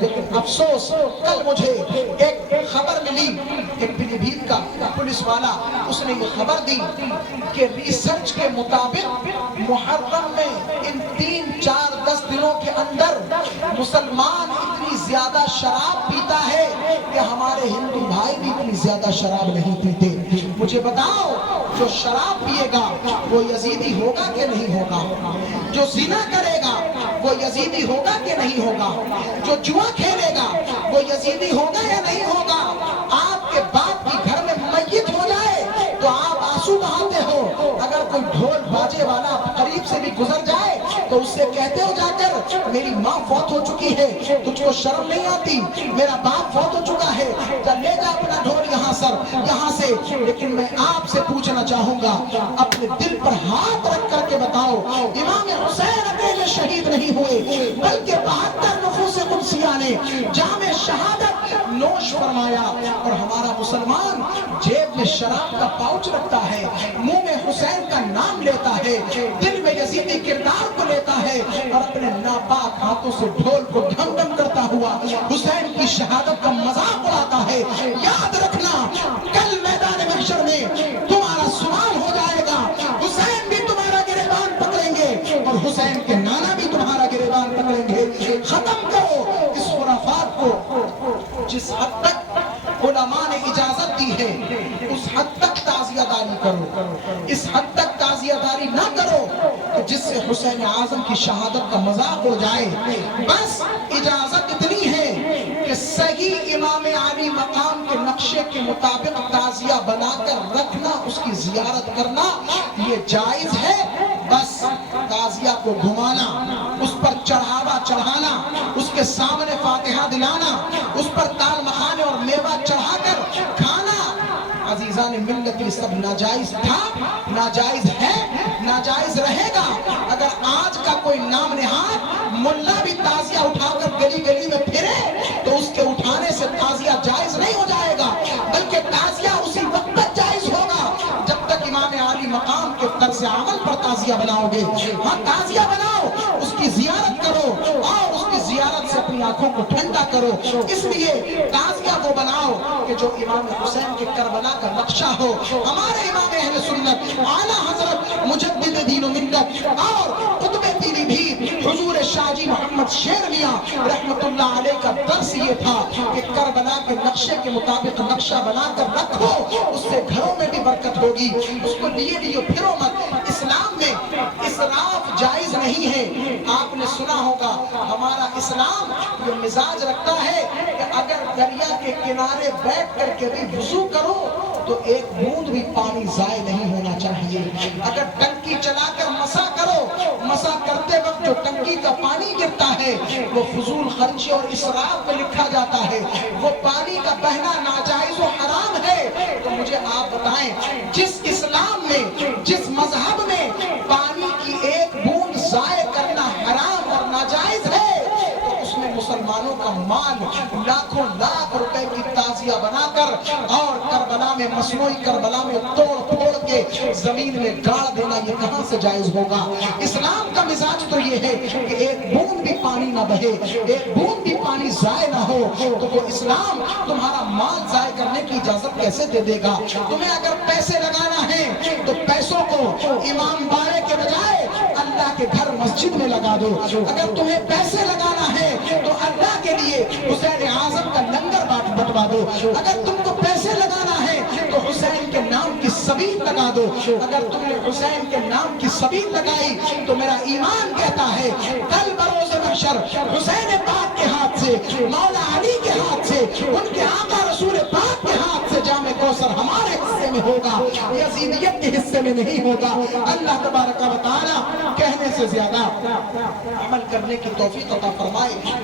لیکن افسوس کل مجھے ایک خبر ملی، ایک پیلی بھیت کا پولیس والا اس نے یہ خبر دی کہ ریسرچ کے مطابق محرم میں ان 3-4-10 دنوں کے اندر مسلمان اتنی زیادہ شراب پیتا ہے کہ ہمارے ہندو بھائی بھی اتنی زیادہ شراب نہیں پیتے۔ مجھے بتاؤ، جو شراب پیے گا وہ یزیدی ہوگا کہ نہیں ہوگا؟ جو زنا کرے گا وہ یزیدی ہوگا کہ نہیں ہوگا؟ جو جوا کھیلے گا وہ یزیدی ہوگا یا نہیں ہوگا؟ آپ کے باپ کی گھر میں میت ہو جائے تو آپ آنسو بہاتے ہو، اگر کوئی ڈھول باجے والا قریب سے بھی گزر جائے تو اس سے کہتے ہو جا کر میری ماں فوت ہو چکی ہے، تجھ کو شرم نہیں آتی؟ میرا باپ فوت ہو چکا ہے، لے جا اپنا ڈھول یہاں سے۔ لیکن میں آپ سے پوچھنا چاہوں گا، اپنے دل پر ہاتھ رکھ کر کے بتاؤ، امام حسین اکیلے شہید نہیں ہوئے بلکہ 72 نفوس قدسیہ نے جام شہادت نوش فرمایا، اور ہمارا مسلمان جیب میں شراب کا پاؤچ رکھتا ہے، منہ میں حسین کا نام لیتا ہے، دل میں یزیدی کردار کو لیتا ہے، اور اپنے ناپاک ہاتھوں سے ڈھول کو ڈھم ڈھم کرتا ہوا حسین کی شہادت کا مذاق اڑاتا ہے۔ یاد رکھنا، کل میدان محشر میں تمہارا سوال ہو جائے گا، حسین بھی تمہارا گریبان پکڑیں گے اور حسین کے نانا بھی تمہارا گریبان پکڑیں گے۔ ختم کرو اس خرافات کو۔ جس حد تک علماء نے اجازت دی ہے اس حد تک تعزیہ داری کرو، اس حد تک تعزیہ داری نہ کرو کہ جس سے حسین اعظم کی شہادت کا مذاق ہو جائے۔ بس اجازت اتنی ہے کہ صحیح امام علی مقام کے نقشے کے مطابق تعزیہ بنا کر رکھنا، اس کی زیارت کرنا یہ جائز ہے۔ بس تعزیہ کو گھمانا، اس پر چڑھاوا چڑھانا، اس کے سامنے فاتحہ دلانا، اس پر تال مخانے اور میوہ چڑھا کر کھانا، عزیزان ملت، یہ سب ناجائز تھا، ناجائز ہے، ناجائز رہے گا۔ اگر آج کا کوئی نام نہاد ملا بھی تعزیہ اٹھا کر گلی گلی میں پھرے تو اس کے اٹھانے سے تعزیہ جائز نہیں ہو جائے گا، بلکہ تعزیہ اسی وقت تک جائز ہوگا جب تک امام عالی مقام کے طرز عمل پر تعزیہ بناؤ گے۔ ہاں، تعزیہ بناؤ، اس کی زیارت کرو اور اس کی زیارت سے اپنی آنکھوں کو ٹھنڈا کرو۔ اس لیے تعزیہ وہ بناؤ کہ جو امام حسین کے کربلا کا نقشہ ہو۔ ہمارے امام اہل سنت اعلیٰ حضرت مجدد دین و ملت اور قطب پیلی بھیت حضور شاہ جی محمد شیر میاں رحمت اللہ علیہ کا درس یہ تھا کہ کربلا کے نقشے کے مطابق نقشہ بنا کر رکھو، اس سے گھروں میں بھی برکت ہوگی۔ اس کو لیے پھرو مت۔ اسلام میں اسراف جائز نہیں ہے۔ آپ نے سنا ہوگا ہمارا اسلام یہ مزاج رکھتا ہے کہ اگر دریا کے کنارے بیٹھ کر کے بھی وضو کرو تو ایک بوند بھی پانی ضائع نہیں ہونا چاہیے۔ اگر ٹنکی چلا کر مسا کرو، مسا کرتے وقت جو ٹنکی کا پانی گرتا ہے وہ فضول خرچی اور اسراف میں لکھا جاتا ہے، وہ پانی کا بہنا ناجائز و حرام ہے۔ تو مجھے آپ بتائیں، جس اسلام میں، جس مذہب میں پانی کی ایک بوند ضائع کرنا حرام اور ناجائز ہے، تو اس میں مسلمانوں کا مال لاکھوں لاکھ روپے کی تعزیہ بنا کر اور کربلا میں، مصنوعی کربلا میں توڑ پھوڑ کے زمین میں گاڑ دینا یہ کہاں سے جائز ہوگا؟ اسلام کا مزاج تو یہ ہے کہ ایک بوند بھی پانی نہ بہے، ایک بوند بھی پانی ضائع نہ ہو۔ تو وہ اسلام تمہارا مال ضائع کرنے کی اجازت کیسے دے دے گا؟ تمہیں اگر پیسے لگانا ہے تو پیسوں کو امام باڑے کے بجائے اللہ کے گھر مسجد میں لگا دو۔ اگر تمہیں پیسے لگانا ہے تو اللہ کے لیے حسین اعظم کا لنگر بٹوا دو۔ اگر تم کو پیسے لگانا ہے تو حسین کے نام کی سبیل لگا دو۔ اگر تم نے حسین کے نام کی سبیل لگائی تو میرا ایمان کہتا ہے کل بروز محشر حسین پاک کے ہاتھ سے، مولا علی کے ہاتھ سے، ان کے آقا رسول پاک کے ہاتھ سے جام کوثر ہمارے حصے میں ہوگا، یزیدیت کے حصے میں نہیں ہوگا۔ اللہ تبارک و تعالی کہنے سے زیادہ عمل کرنے کی توفیق عطا فرمائے۔